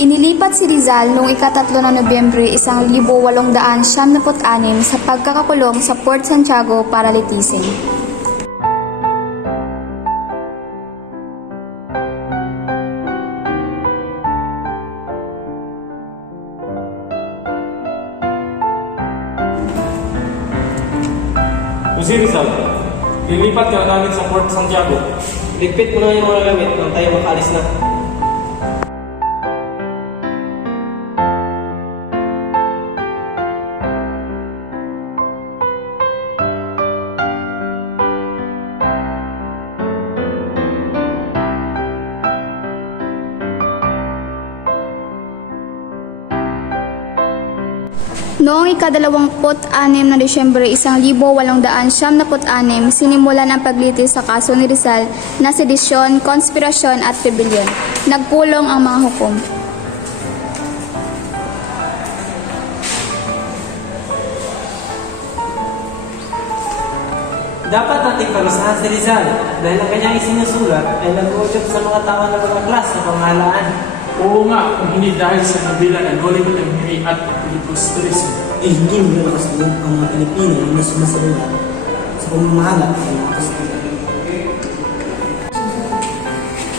Inilipat si Rizal noong ika-3 ng Nobyembre 1896 sa pagkakakulong sa Port Santiago para litisin. Jose Rizal, lilipat ka namin sa Port Santiago. Ligpit mo na yung mga gamit nang tayo makalis na. Noong ika-26 ng Disyembre 1896, sinimulan ang paglitis sa kaso ni Rizal na sedisyon, konspirasyon at rebelyon. Nagpulong ang mga hukom. Dapat nating parusahan si Rizal dahil ang kanyang isinusulat ay nag-uusap sa mga tao ng mga klas sa pamahalaan. Oo nga, kung hindi dahil sa kabila ng Hollywood ang hiri at filibusterism. Hindi mo nakasunod ang mga Pilipino na sumasalunod sa pamamahala ng mga kasunod.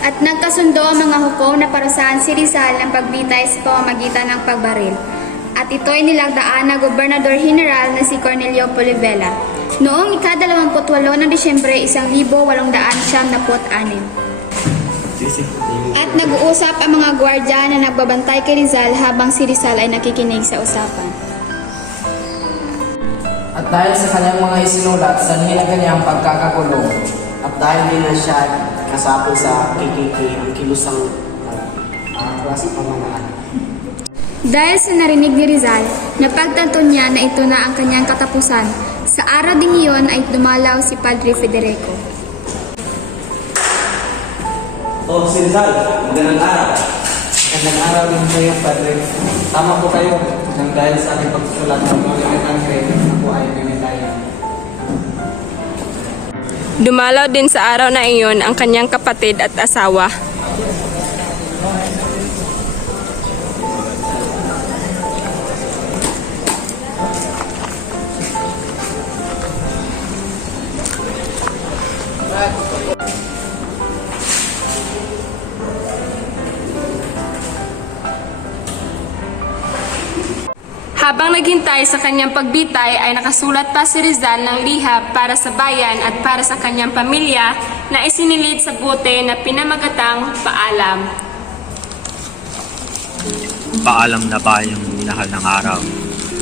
At nagkasundo ang mga hukom na parusahan si Rizal ng pagbitay sa pamamagitan ng pagbaril. At ito'y nilagdaan ng Gobernador General na si Cornelio Polivela noong ika-28 ng Disyembre 1896. At nag-uusap ang mga gwardya na nagbabantay kay Rizal habang si Rizal ay nakikinig sa usapan. At dahil sa kanyang mga isinulat sa ng kanyang pagkakakulong, At dahil din na siya kasapil sa KKK ang kilusang klase pamamaan. Dahil sa narinig ni Rizal, napagtanto niya na ito na ang kanyang katapusan. Sa araw ding iyon ay dumalaw si Padre Federico. O si Rizal, magandang araw. magandang araw din sa iyo, Padre. Tama po kayo nang dahil sa aking pagsusulat ng mga elementary na po ay pinitayan. Dumalaw din sa araw na iyon ang kanyang kapatid at asawa. Habang naghintay sa kanyang pagbitay ay nakasulat pa si Rizal ng liham para sa bayan at para sa kanyang pamilya na isinilid sa bote na pinamagatang paalam. Paalam na bayang minahal ng araw,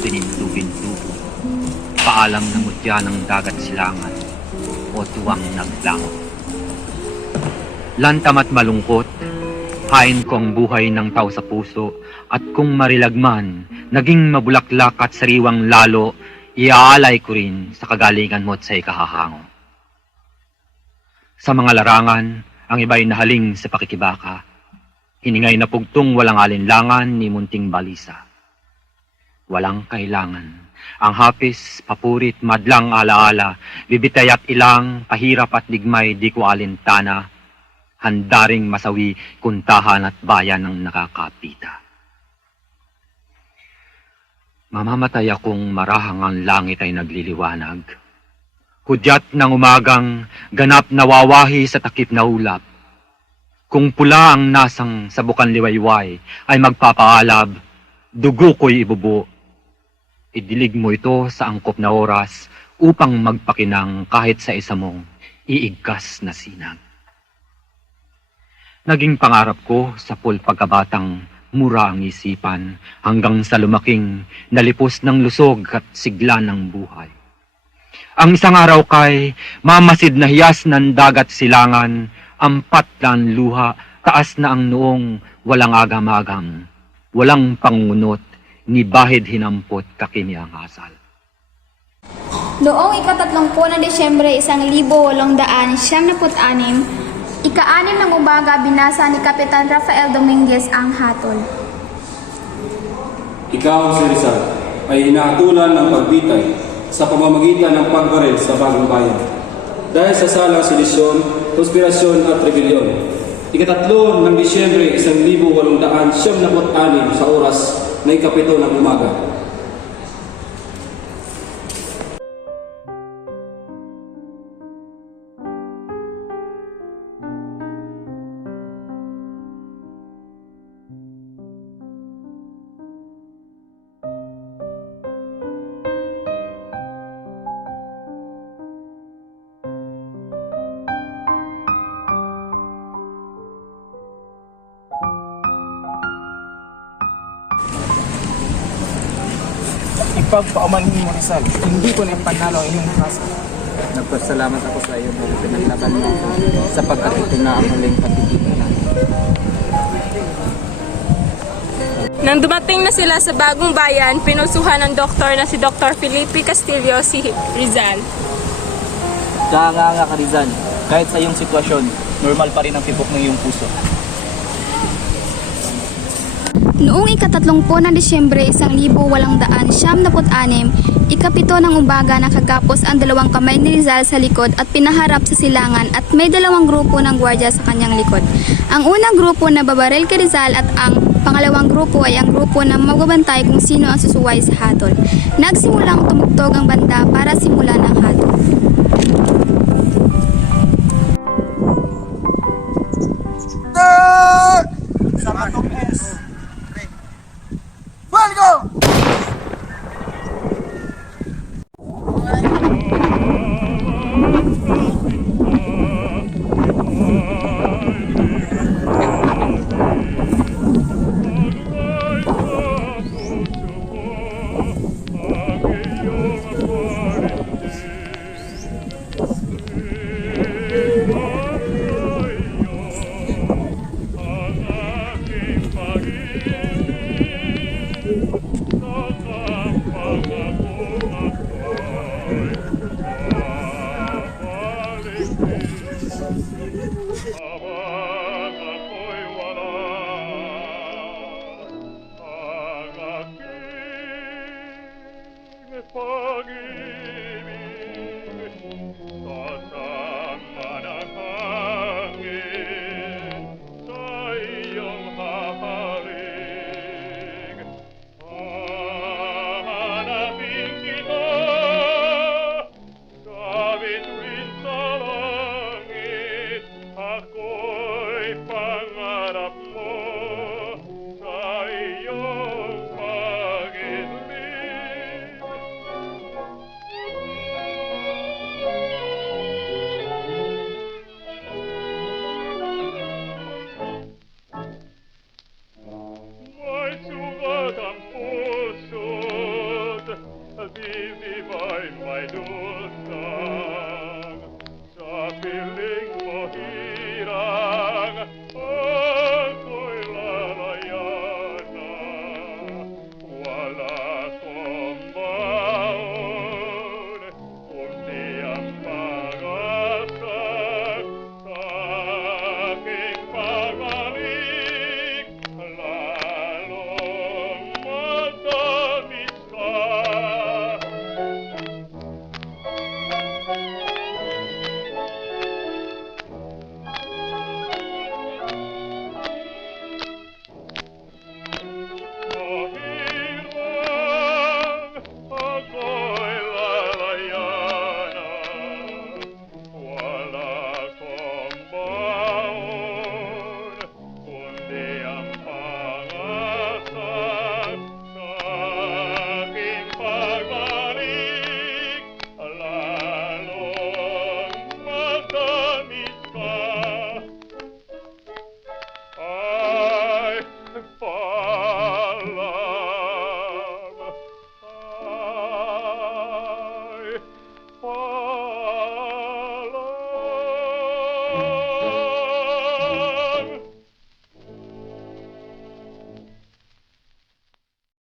tinintugin tubo. Paalam na mutya ng dagat silangan, o tuwang naglango. Lantam at malungkot, hain ko ang buhay ng tao sa puso, at kung marilagman, naging mabulaklak at sariwang lalo, iaalay ko rin sa kagalingan mo at sa ikahahango. Sa mga larangan, ang iba'y nahaling sa pakikibaka, hiningay na pugtong walang alinlangan ni munting balisa. Walang kailangan, ang hapis, papurit, madlang alaala, bibitay at ilang, pahirap at digmay, di ko alintana, handaring masawi, kuntahan at bayan ang nakakapita. Mamamatay akong marahang ang langit ay nagliliwanag. Hudyat ng umagang, ganap nawawahi sa takip na ulap. Kung pula ang nasang sa bukan liwayway ay magpapaalab, dugo ko'y ibubo. Idilig mo ito sa angkop na oras upang magpakinang kahit sa isa mong iigkas na sinag. Naging pangarap ko sa pagkabatang mura ang isipan hanggang sa lumaking nalipos ng lusog at sigla ng buhay. Ang isang araw kay mamasid na hiyas ng dagat silangan, ampat ng luha, taas na ang noong walang agam-agam, walang pangunot, ni bahid hinampot kakini ang asal. Noong ika-30 ng Disyembre 1896, ika-6 ng umaga, binasa ni Kapitan Rafael Dominguez ang hatol. Ikaw, si Rizal, ay inaatulan ng pagbitay sa pamamagitan ng pagbaril sa bagong bayan. Dahil sa salang sedisyon, konspirasyon at rebelyon, Ikatatlo ng Disyembre 1896 sa oras na 7 ng umaga. Ipagpaumanhin mo, Rizal. Hindi ko na panalo ang iyong kaso. Nagpasalamat ako sa iyo dahil pinaglaban mo ako sapagkat ito na ang muling pagkikita natin. Nang dumating na sila sa bagong bayan, pinusuhan ng doktor na si Dr. Felipe Castillo si Rizal. Tsaka ka Rizal, kahit sa iyong sitwasyon, normal pa rin ang tibok ng iyong puso. Noong ika-30 ng Disyembre 1896, ikapito ng umaga nakagapos ang dalawang kamay ni Rizal sa likod at pinaharap sa silangan at may dalawang grupo ng gwardya sa kanyang likod. Ang unang grupo na babaril kay Rizal at ang pangalawang grupo ay ang grupo na magbabantay kung sino ang susuway sa hatol. Nagsimulang tumugtog ang banda para simulan ang hatol. Sa atong S. Well, go!